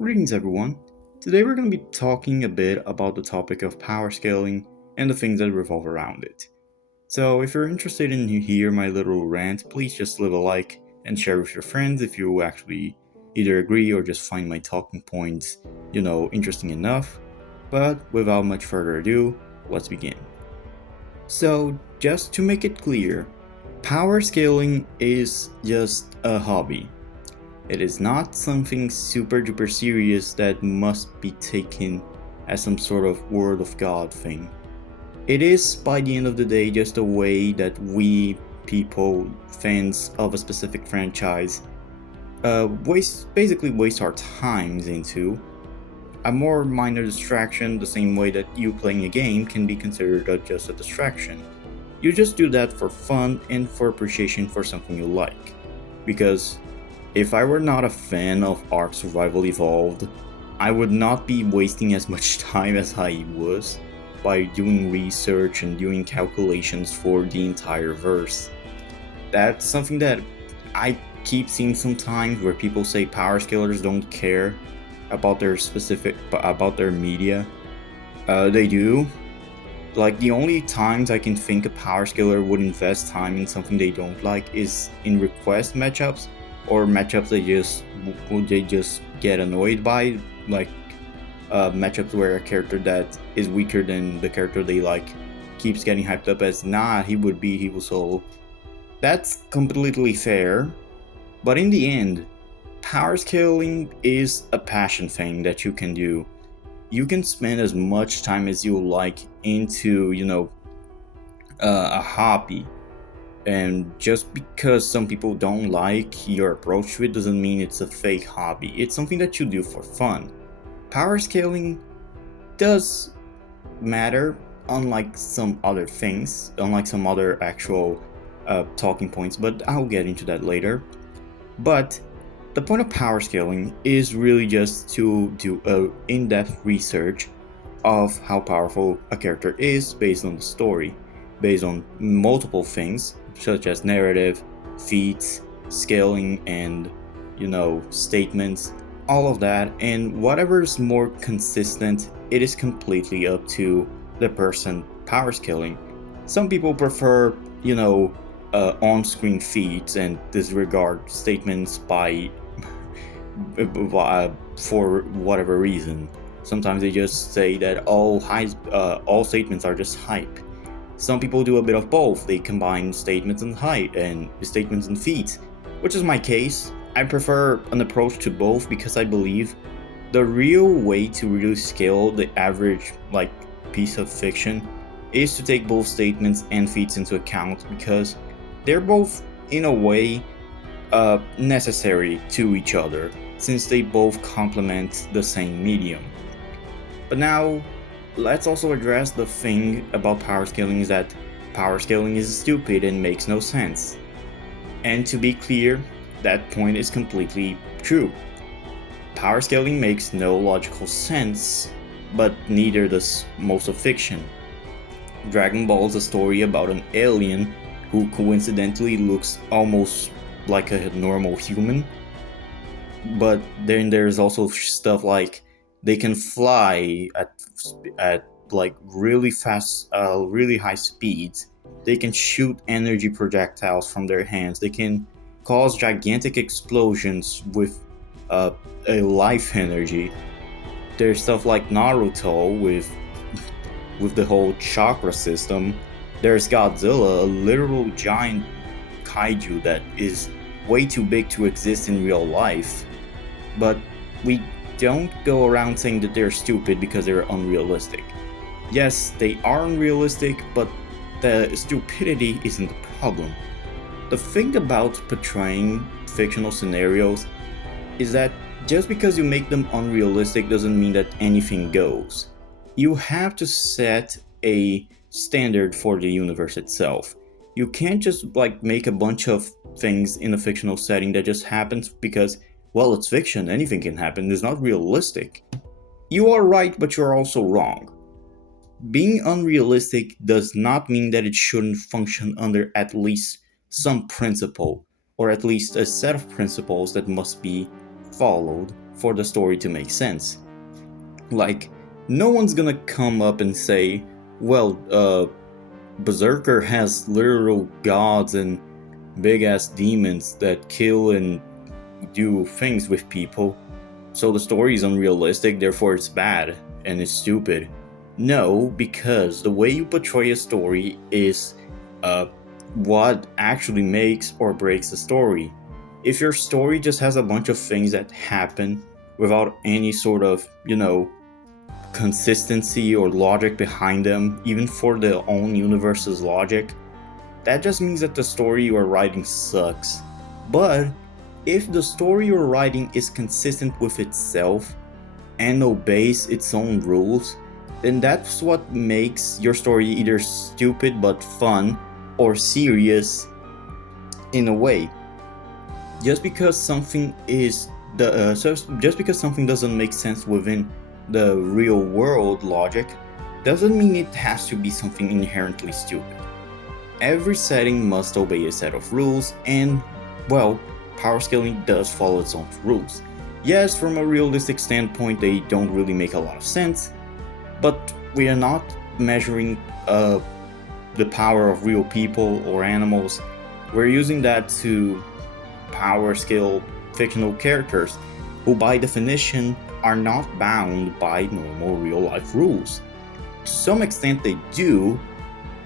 Greetings, everyone. Today we're going to be talking a bit about the topic of power scaling and the things that revolve around it. So, if you're interested in hear my little rant, please just leave a like and share with your friends if you actually either agree or just find my talking points, interesting enough. But without much further ado, let's begin. So, just to make it clear, power scaling is just a hobby. It is not something super duper serious that must be taken as some sort of word of God thing. It is, by the end of the day, just a way that we people, fans of a specific franchise, basically waste our times into. A more minor distraction, the same way that you playing a game can be considered just a distraction. You just do that for fun and for appreciation for something you like. Because if I were not a fan of Ark Survival Evolved, I would not be wasting as much time as I was by doing research and doing calculations for the entire verse. That's something that I keep seeing sometimes where people say power scalers don't care about their media. They do. Like, the only times I can think a power scaler would invest time in something they don't like is in request matchups or matchups they just get annoyed by, like matchups where a character that is weaker than the character they like keeps getting hyped up as he will solo. That's completely fair, but in the end, power scaling is a passion thing that you can do. You can spend as much time as you like into, a hobby. And just because some people don't like your approach to it doesn't mean it's a fake hobby. It's something that you do for fun. Power scaling does matter, unlike some other things, unlike some other actual talking points, but I'll get into that later. But the point of power scaling is really just to do a in-depth research of how powerful a character is based on the story, based on multiple things such as narrative, feats, scaling, and statements, all of that. And whatever is more consistent, it is completely up to the person power scaling. Some people prefer, on-screen feats and disregard statements for whatever reason. Sometimes they just say that all statements are just hype. Some people do a bit of both. They combine statements and hype and statements and feats, which is my case. I prefer an approach to both because I believe the real way to really scale the average piece of fiction is to take both statements and feats into account, because they're both in a way necessary to each other, since they both complement the same medium. But now, let's also address the thing about power scaling, is that power scaling is stupid and makes no sense. And to be clear, that point is completely true. Power scaling makes no logical sense, but neither does most of fiction. Dragon Ball is a story about an alien who coincidentally looks almost like a normal human. But then there's also stuff like they can fly at really fast, really high speeds. They can shoot energy projectiles from their hands. They can cause gigantic explosions with a life energy. There's stuff like Naruto with the whole chakra system. There's Godzilla, a literal giant kaiju that is way too big to exist in real life. But we don't go around saying that they're stupid because they're unrealistic. Yes, they are unrealistic, but the stupidity isn't the problem. The thing about portraying fictional scenarios is that just because you make them unrealistic doesn't mean that anything goes. You have to set a standard for the universe itself. You can't just make a bunch of things in a fictional setting that just happens because, well, it's fiction, anything can happen, it's not realistic. You are right, but you're also wrong. Being unrealistic does not mean that it shouldn't function under at least some principle, or at least a set of principles that must be followed for the story to make sense. Like, no one's gonna come up and say, well, Berserker has literal gods and big ass demons that kill and do things with people, so the story is unrealistic, therefore it's bad and it's stupid. No, because the way you portray a story is what actually makes or breaks the story. If your story just has a bunch of things that happen without any sort of, consistency or logic behind them, even for the own universe's logic, that just means that the story you are writing sucks. But if the story you're writing is consistent with itself and obeys its own rules, then that's what makes your story either stupid but fun or serious in a way. Just because something doesn't make sense within the real world logic doesn't mean it has to be something inherently stupid. Every setting must obey a set of rules, and, well, Powerscaling does follow its own rules. Yes, from a realistic standpoint, they don't really make a lot of sense, but we are not measuring the power of real people or animals. We're using that to power scale fictional characters who, by definition, are not bound by normal real-life rules. To some extent they do,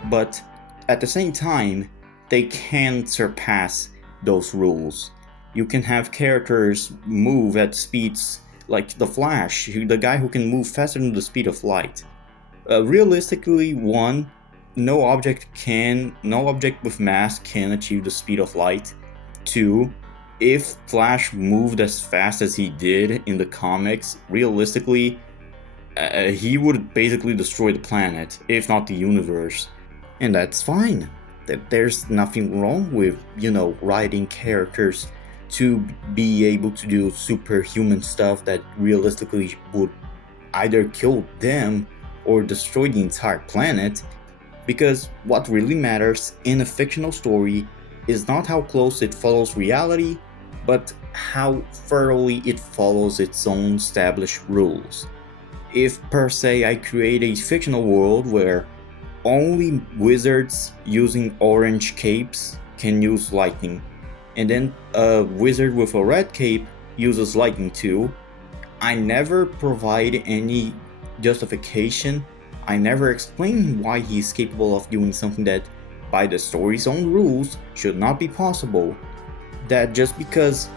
but at the same time, they can surpass those rules. You can have characters move at speeds like the Flash, the guy who can move faster than the speed of light. Realistically, one, no object with mass can achieve the speed of light. Two, if Flash moved as fast as he did in the comics, realistically, he would basically destroy the planet, if not the universe. And that's fine. There's nothing wrong with, writing characters to be able to do superhuman stuff that realistically would either kill them or destroy the entire planet. Because what really matters in a fictional story is not how close it follows reality, but how thoroughly it follows its own established rules. If, per se, I create a fictional world where only wizards using orange capes can use lightning, and then a wizard with a red cape uses lightning too, I never provide any justification. I never explain why he's capable of doing something that, by the story's own rules, should not be possible. That just because,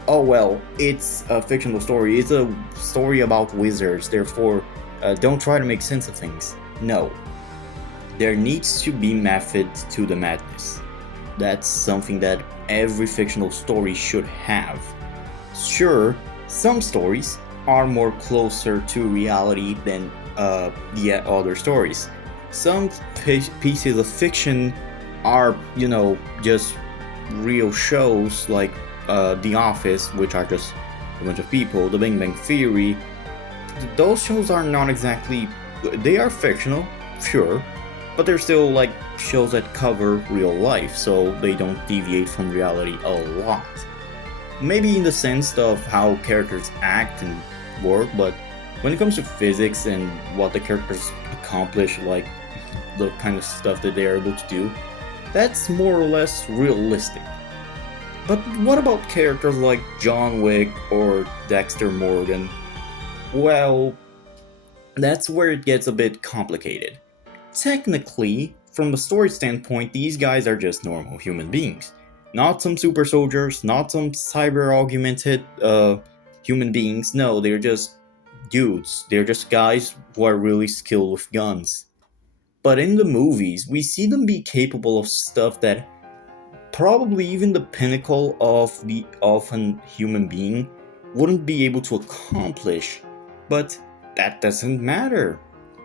it's a fictional story, it's a story about wizards, therefore don't try to make sense of things. No. There needs to be method to the madness. That's something that every fictional story should have. Sure, some stories are more closer to reality than the other stories. Some pieces of fiction are, just real shows like The Office, which are just a bunch of people, The Big Bang Theory. Those shows are not exactly, they are fictional, sure, but they're still like shows that cover real life, so they don't deviate from reality a lot. Maybe in the sense of how characters act and work, but when it comes to physics and what the characters accomplish, like the kind of stuff that they are able to do, that's more or less realistic. But what about characters like John Wick or Dexter Morgan? Well, that's where it gets a bit complicated. Technically, from the story standpoint, these guys are just normal human beings. Not some super soldiers, not some cyber augmented human beings. No, they're just dudes. They're just guys who are really skilled with guns. But in the movies, we see them be capable of stuff that probably even the pinnacle of a human being wouldn't be able to accomplish. But that doesn't matter,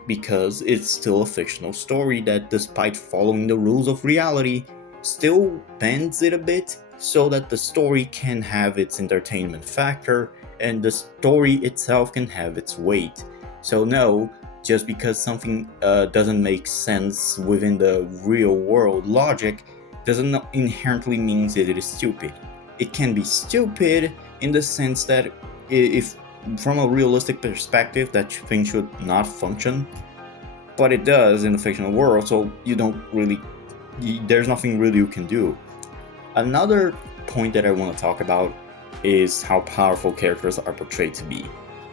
because it's still a fictional story that, despite following the rules of reality, still bends it a bit so that the story can have its entertainment factor and the story itself can have its weight. So no, just because something doesn't make sense within the real world logic doesn't inherently mean that it is stupid. It can be stupid in the sense that if from a realistic perspective, that thing should not function, but it does in the fictional world, so there's nothing really you can do. Another point that I want to talk about is how powerful characters are portrayed to be.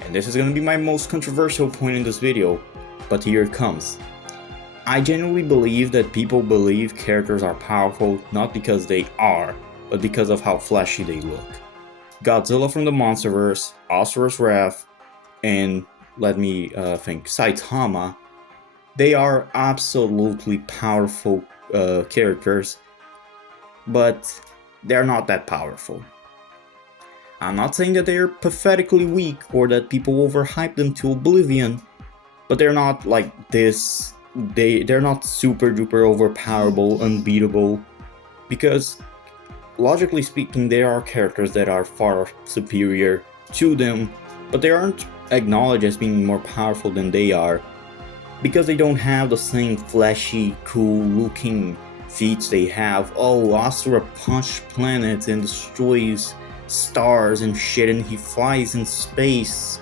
And this is going to be my most controversial point in this video, but here it comes. I genuinely believe that people believe characters are powerful not because they are, but because of how flashy they look. Godzilla from the Monsterverse, Asura's Wrath, and Saitama, they are absolutely powerful characters, but they're not that powerful. I'm not saying that they're pathetically weak or that people overhype them to oblivion, but they're not like this. They're not super duper overpowerable, unbeatable, because logically speaking, there are characters that are far superior to them, but they aren't acknowledged as being more powerful than they are, because they don't have the same flashy, cool looking feats they have. Oh, Asura punches planets and destroys stars and shit, and he flies in space.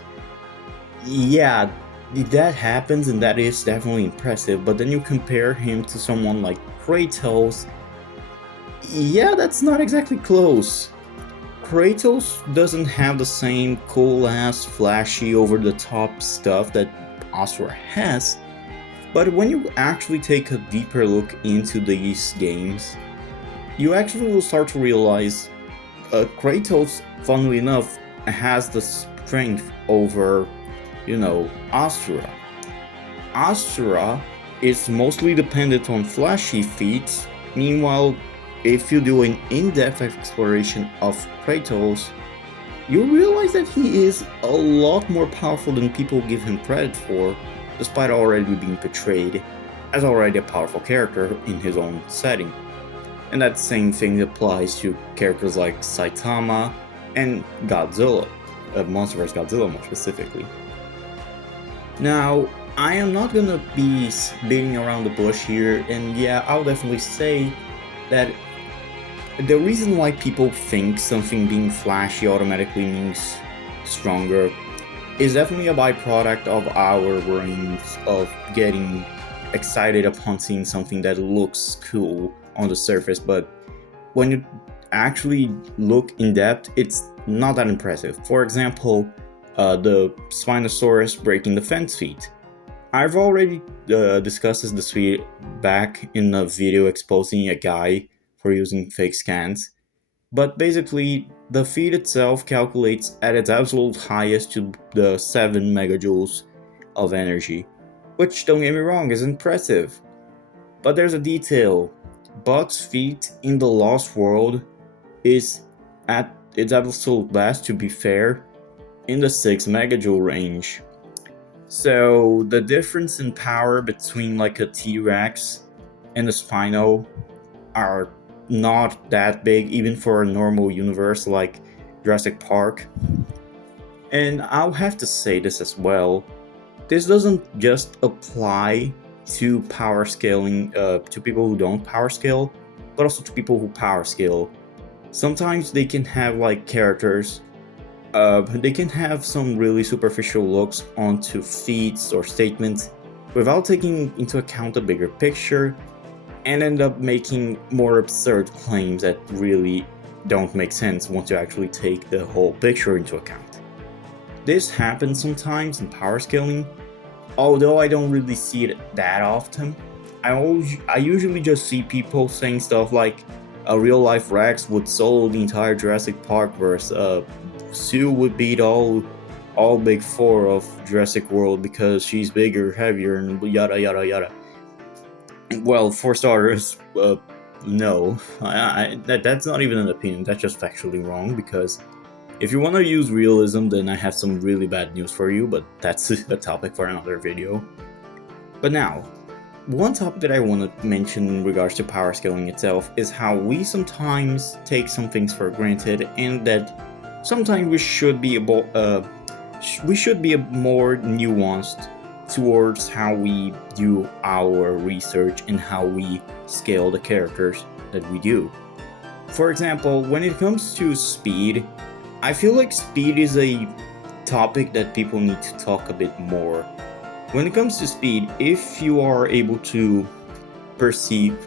Yeah, that happens, and that is definitely impressive, but then you compare him to someone like Kratos. Yeah, that's not exactly close. Kratos doesn't have the same cool-ass, flashy, over-the-top stuff that Asura has, but when you actually take a deeper look into these games, you actually will start to realize Kratos, funnily enough, has the strength over, Asura. Asura is mostly dependent on flashy feats. Meanwhile, if you do an in-depth exploration of Kratos, you realize that he is a lot more powerful than people give him credit for, despite already being portrayed as already a powerful character in his own setting. And that same thing applies to characters like Saitama and Godzilla, Monsterverse Godzilla more specifically. Now, I am not gonna be beating around the bush here, and yeah, I'll definitely say that the reason why people think something being flashy automatically means stronger is definitely a byproduct of our brains of getting excited upon seeing something that looks cool on the surface, but when you actually look in depth, it's not that impressive. For example, the Spinosaurus breaking the fence feat. I've already discussed this feat back in a video exposing a guy for using fake scans, but basically the feat itself calculates at its absolute highest to the 7 megajoules of energy, which, don't get me wrong, is impressive. But there's a detail. Buck's feat in the Lost World is at its absolute best, to be fair, in the 6 megajoule range. So the difference in power between like a T-Rex and a Spino are not that big, even for a normal universe like Jurassic Park. And I'll have to say this as well. This doesn't just apply to power scaling, to people who don't power scale, but also to people who power scale. Sometimes they can have like characters, they can have some really superficial looks onto feats or statements without taking into account the bigger picture, and end up making more absurd claims that really don't make sense once you actually take the whole picture into account. This happens sometimes in power scaling, although I don't really see it that often. I usually just see people saying stuff like a real life Rex would solo the entire Jurassic Park verse, Sue would beat all big four of Jurassic World because she's bigger, heavier, and yada yada yada. Well, for starters, no, that's not even an opinion, that's just factually wrong, because if you want to use realism, then I have some really bad news for you, but that's a topic for another video. But now, one topic that I want to mention in regards to power scaling itself is how we sometimes take some things for granted, and that sometimes we should be more nuanced towards how we do our research and how we scale the characters that we do. For example, when it comes to speed, I feel like speed is a topic that people need to talk a bit more. When it comes to speed, if you are able to perceive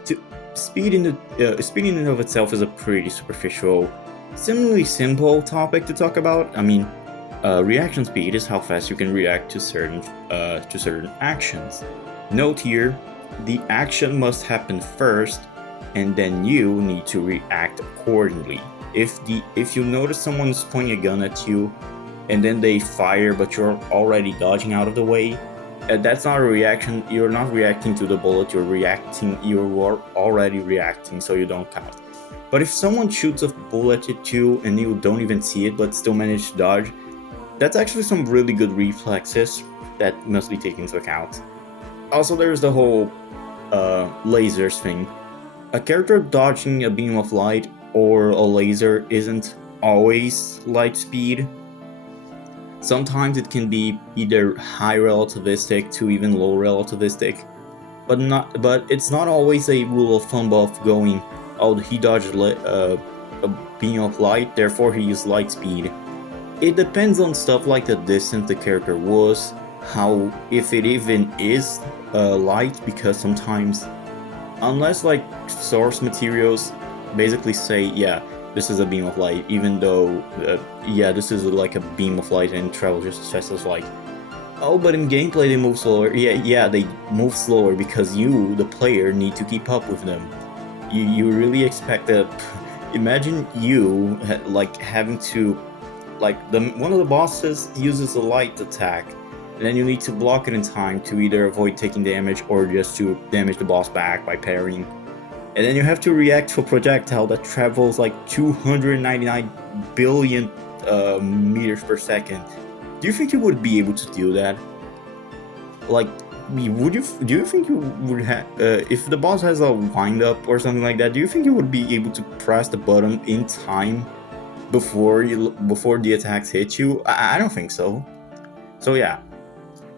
speed in and of itself is a pretty superficial, similarly simple topic to talk about. I mean, reaction speed is how fast you can react to certain actions. Note here, the action must happen first, and then you need to react accordingly. If you notice someone's pointing a gun at you, and then they fire, but you're already dodging out of the way, that's not a reaction. You're not reacting to the bullet. You're already reacting, so you don't count. But if someone shoots a bullet at you and you don't even see it, but still manage to dodge, that's actually some really good reflexes that must be taken into account. Also, there's the whole lasers thing. A character dodging a beam of light or a laser isn't always light speed. Sometimes it can be either high relativistic to even low relativistic, but it's not always a rule of thumb of going, oh, he dodged a beam of light, therefore he used light speed. It depends on stuff like the distance the character was, if it even is light, because sometimes, unless like source materials basically say, yeah, this is a beam of light, even though, this is like a beam of light and travels just as fast as light. Oh, but in gameplay they move slower. Yeah, they move slower because you, the player, need to keep up with them. You really expect that. Imagine you like having to, like one of the bosses uses a light attack, and then you need to block it in time to either avoid taking damage or just to damage the boss back by parrying. And then you have to react to a projectile that travels like 299 billion meters per second. Do you think you would be able to do that? Like, do you think you would have, if the boss has a wind up or something like that, do you think you would be able to press the button in time before the attacks hit you? I don't think so. So yeah,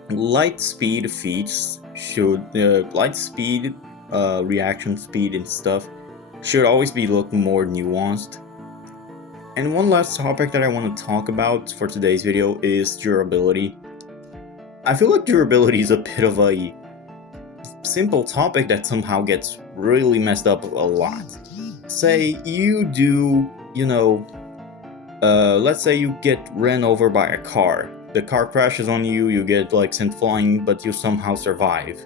light speed feats should reaction speed and stuff should always be looked more nuanced. And one last topic that I want to talk about for today's video is durability. I feel like durability is a bit of a simple topic that somehow gets really messed up a lot. Say you do, let's say you get ran over by a car. The car crashes on you, you get like sent flying, but you somehow survive.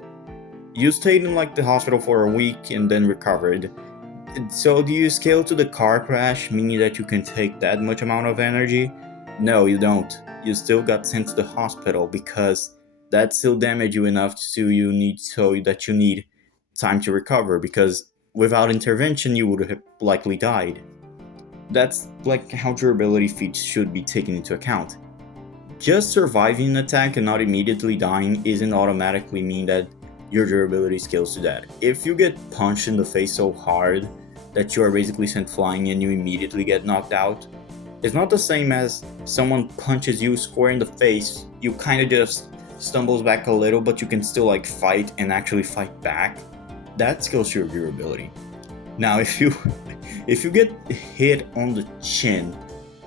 You stayed in like the hospital for a week and then recovered. So do you scale to the car crash, meaning that you can take that much amount of energy? No, you don't. You still got sent to the hospital because that still damaged you enough so that you need time to recover, because without intervention you would have likely died. That's like how durability feats should be taken into account. Just surviving an attack and not immediately dying isn't automatically mean that your durability scales to that. If you get punched in the face so hard that you are basically sent flying and you immediately get knocked out, it's not the same as someone punches you square in the face, you kind of just stumbles back a little, but you can still like fight and actually fight back. That scales to your durability. Now if you get hit on the chin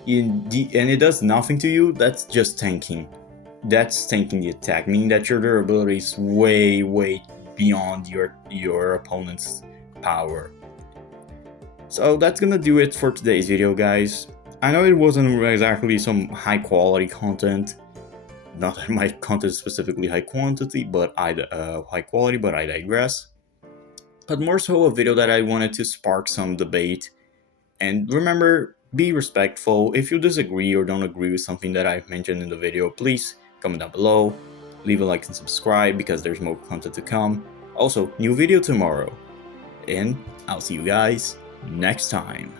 and it does nothing to you, that's just tanking. That's tanking the attack, meaning that your durability is way, way beyond your opponent's power. So that's gonna do it for today's video, guys. I know it wasn't exactly some high quality content. Not that my content is specifically high quality, but I digress. But more so a video that I wanted to spark some debate. And remember, be respectful. If you disagree or don't agree with something that I've mentioned in the video, please comment down below, leave a like and subscribe because there's more content to come. Also, new video tomorrow. And I'll see you guys next time.